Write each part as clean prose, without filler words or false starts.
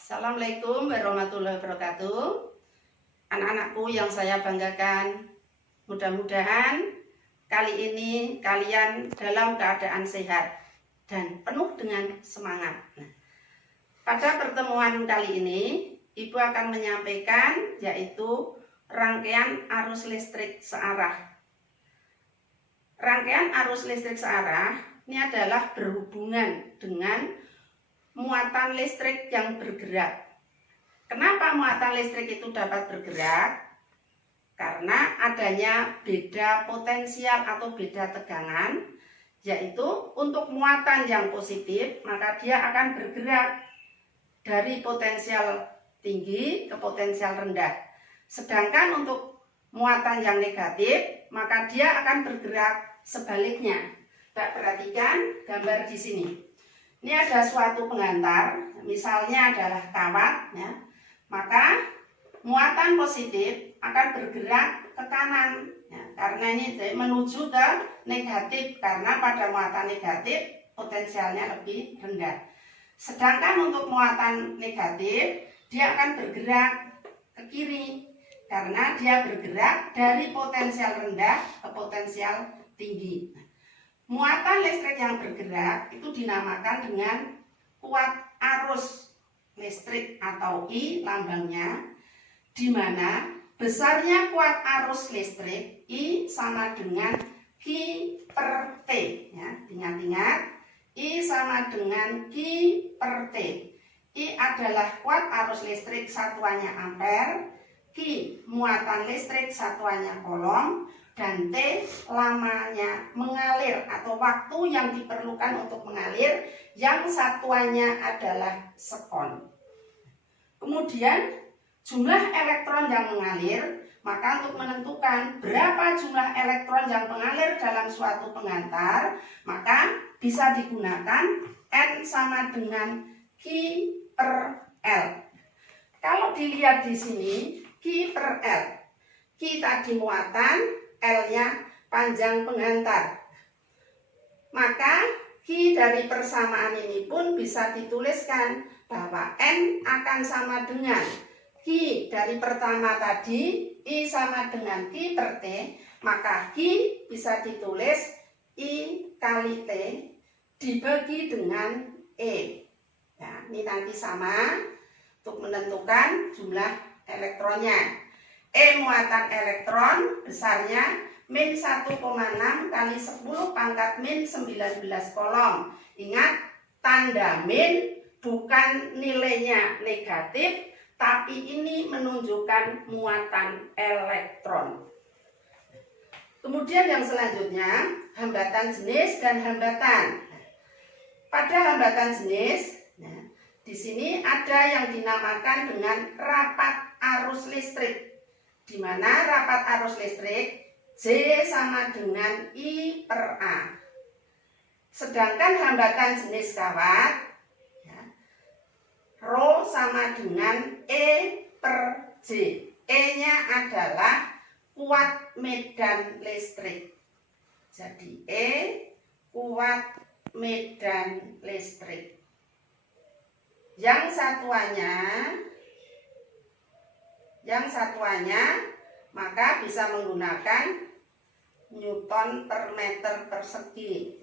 Assalamualaikum warahmatullahi wabarakatuh. Anak-anakku yang saya banggakan, mudah-mudahan kali ini kalian dalam keadaan sehat dan penuh dengan semangat. Pada pertemuan kali ini, Ibu akan menyampaikan yaitu rangkaian arus listrik searah. Rangkaian arus listrik searah ini adalah berhubungan dengan muatan listrik yang bergerak. Kenapa muatan listrik itu dapat bergerak? Karena adanya beda potensial atau beda tegangan, yaitu untuk muatan yang positif maka dia akan bergerak dari potensial tinggi ke potensial rendah. Sedangkan untuk muatan yang negatif maka dia akan bergerak sebaliknya. Kita perhatikan gambar di sini. Ini ada suatu penghantar, misalnya adalah kawat, ya. Maka muatan positif akan bergerak ke kanan, ya, karena ini menuju ke negatif, karena pada muatan negatif potensialnya lebih rendah. Sedangkan untuk muatan negatif dia akan bergerak ke kiri, karena dia bergerak dari potensial rendah ke potensial tinggi. Muatan listrik yang bergerak itu dinamakan dengan kuat arus listrik atau I lambangnya, di mana besarnya kuat arus listrik I sama dengan Q per T. Ya, ingat-ingat, I sama dengan Q per T. I adalah kuat arus listrik satuannya ampere, Q muatan listrik satuannya coulomb, dan T lamanya mengalir atau waktu yang diperlukan untuk mengalir yang satuannya adalah sekon. Kemudian jumlah elektron yang mengalir, maka untuk menentukan berapa jumlah elektron yang mengalir dalam suatu penghantar, maka bisa digunakan N sama dengan Q per L. Kalau dilihat di sini Q per L, Q tadi muatan, L-nya panjang penghantar. Maka Q dari persamaan ini pun bisa dituliskan bahwa N akan sama dengan Q dari pertama tadi, I sama dengan Q per T, maka Q bisa ditulis I kali T dibagi dengan E. Ya, ini nanti sama untuk menentukan jumlah elektronnya. E muatan elektron besarnya min 1,6 kali 10 pangkat min 19 coulomb. Ingat, tanda min bukan nilainya negatif, tapi ini menunjukkan muatan elektron. Kemudian yang selanjutnya, hambatan jenis dan hambatan. Pada hambatan jenis, di sini ada yang dinamakan dengan rapat arus listrik, di mana rapat arus listrik J sama dengan I per A. Sedangkan hambatan jenis kawat, ya, Rho sama dengan E per J. E-nya adalah kuat medan listrik. Jadi E kuat medan listrik. Yang satuannya maka bisa menggunakan Newton per meter persegi.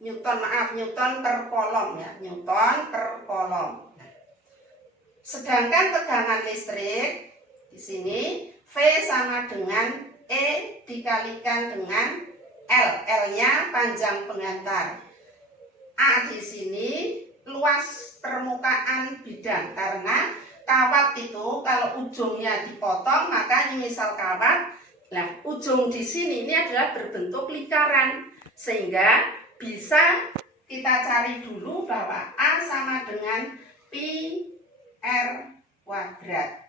Newton per coulomb, ya, Newton per coulomb. Sedangkan tegangan listrik di sini V sama dengan E dikalikan dengan L. L-nya panjang penghantar. A di sini luas permukaan bidang, karena kawat itu kalau ujungnya dipotong maka ini misal kawat, nah ujung di sini ini adalah berbentuk lingkaran, sehingga bisa kita cari dulu bahwa A sama dengan pi R kuadrat.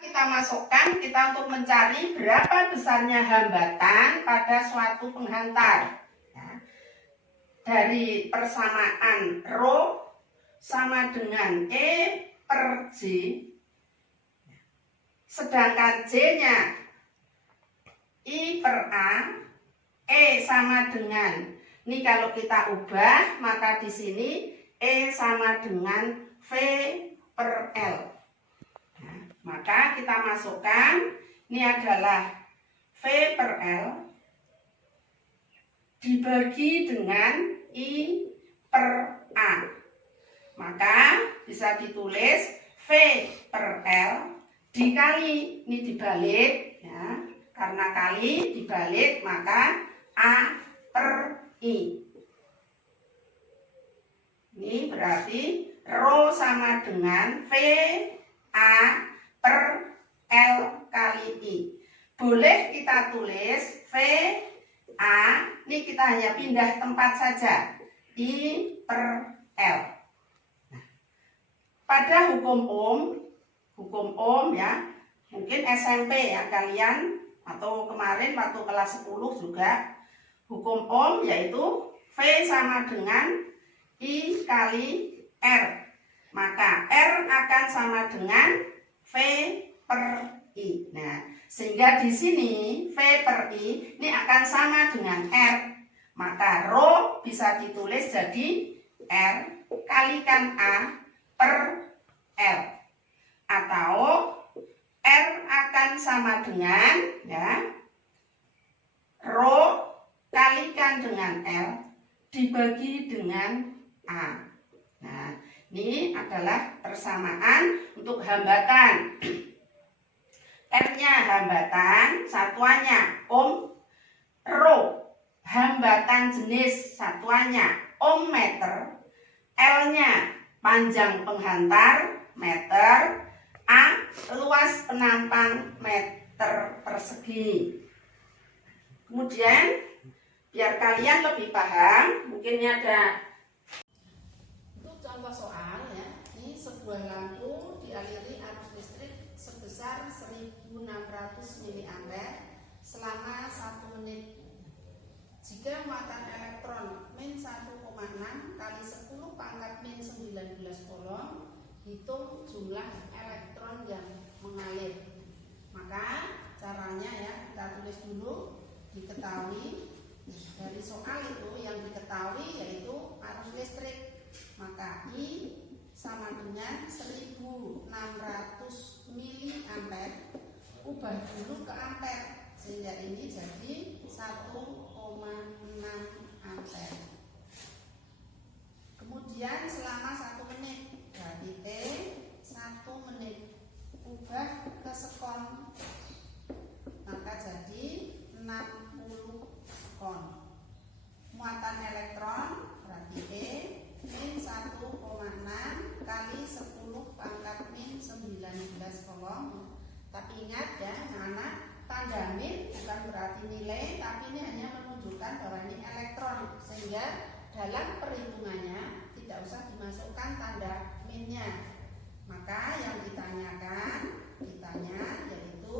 Kita masukkan untuk mencari berapa besarnya hambatan pada suatu penghantar. Dari persamaan Rho sama dengan E per J, sedangkan J-nya I per A, E sama dengan, ini kalau kita ubah maka di sini E sama dengan V per L. Nah, maka kita masukkan, ini adalah V per L dibagi dengan I per A. Maka bisa ditulis V per L dikali, ini dibalik ya, karena kali dibalik maka A per I. Ini berarti rho sama dengan V A per L kali I. Boleh kita tulis V A, ini kita hanya pindah tempat saja, I per L. Nah, pada hukum Ohm ya, mungkin SMP ya kalian, atau kemarin waktu kelas 10 juga, hukum Ohm yaitu V sama dengan I kali R. Maka R akan sama dengan V per I. Nah, sehingga di sini V per I ini akan sama dengan R. Maka rho bisa ditulis jadi R kalikan A per L. Atau R akan sama dengan ya, rho kalikan dengan L dibagi dengan A. Nah, ini adalah persamaan untuk hambatan. R-nya hambatan, satuannya ohm, rho hambatan jenis, satuannya ohm meter, L-nya panjang penghantar meter, A luas penampang meter persegi. Kemudian biar kalian lebih paham, mungkin ini ada untuk contoh soal ya. Ini sebuah lampu dialiri arus listrik sebesar 1600 mA selama 1 menit. Jika muatan elektron min 1,6 kali 10 pangkat min 19 kolom, hitung jumlah elektron yang mengalir. Maka caranya ya, kita tulis dulu, diketahui. Dari soal itu yang diketahui yaitu arus listrik. Maka I sama dengan 1600 mA, ubah dulu ke ampere, sehingga ini jadi 1,6 ampere. Kemudian selama 1 menit, berarti T 1 menit, ubah ke sekon, maka jadi 60 sekon. Muatan elektron berarti E min 1,6 kali 10 pangkat min 19 kolom. Tapi ingat ya, anak, tanda min bukan berarti nilai, tapi ini hanya menunjukkan bahwa ini elektron, sehingga dalam perhitungannya tidak usah dimasukkan tanda minnya. Maka yang ditanya yaitu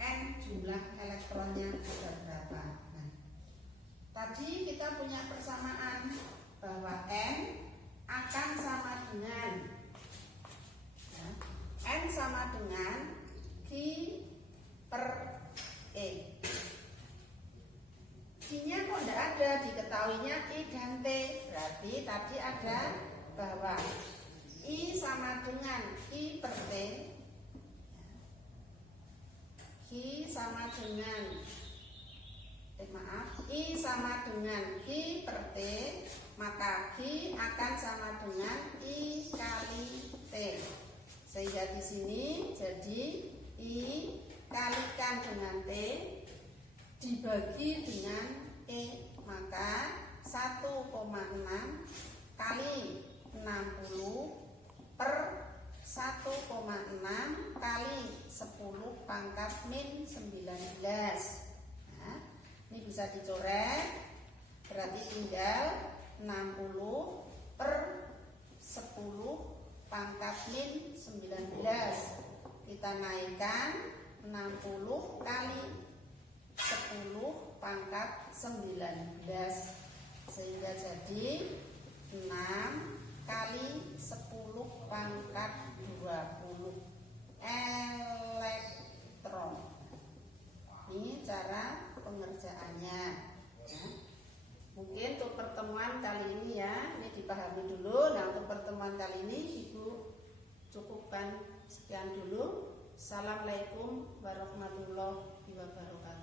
N jumlah elektronnya ada berapa. Nah, tadi kita punya persamaan bahwa N akan sama dengan ya, N sama dengan Q per E. Q-nya kok tidak ada, diketahuinya I dan T. Berarti tadi ada bahwa I sama dengan I per T, Q sama dengan I sama dengan I per T, maka Q akan sama dengan I kali T. Sehingga di sini jadi I kalikan dengan T dibagi dengan E, maka 1,6 kali 60 per 1,6 kali 10 pangkat min 19. Nah, ini bisa dicoret, berarti tinggal 60 per 10 pangkat min 19. Kita naikkan 60 kali 10 pangkat 19, sehingga jadi 6 kali 10 pangkat 20 elektron. Ini cara pengerjaannya. dipahami dulu. Nah, untuk pertemuan kali ini Ibu cukupkan sekian dulu. Assalamualaikum warahmatullahi wabarakatuh.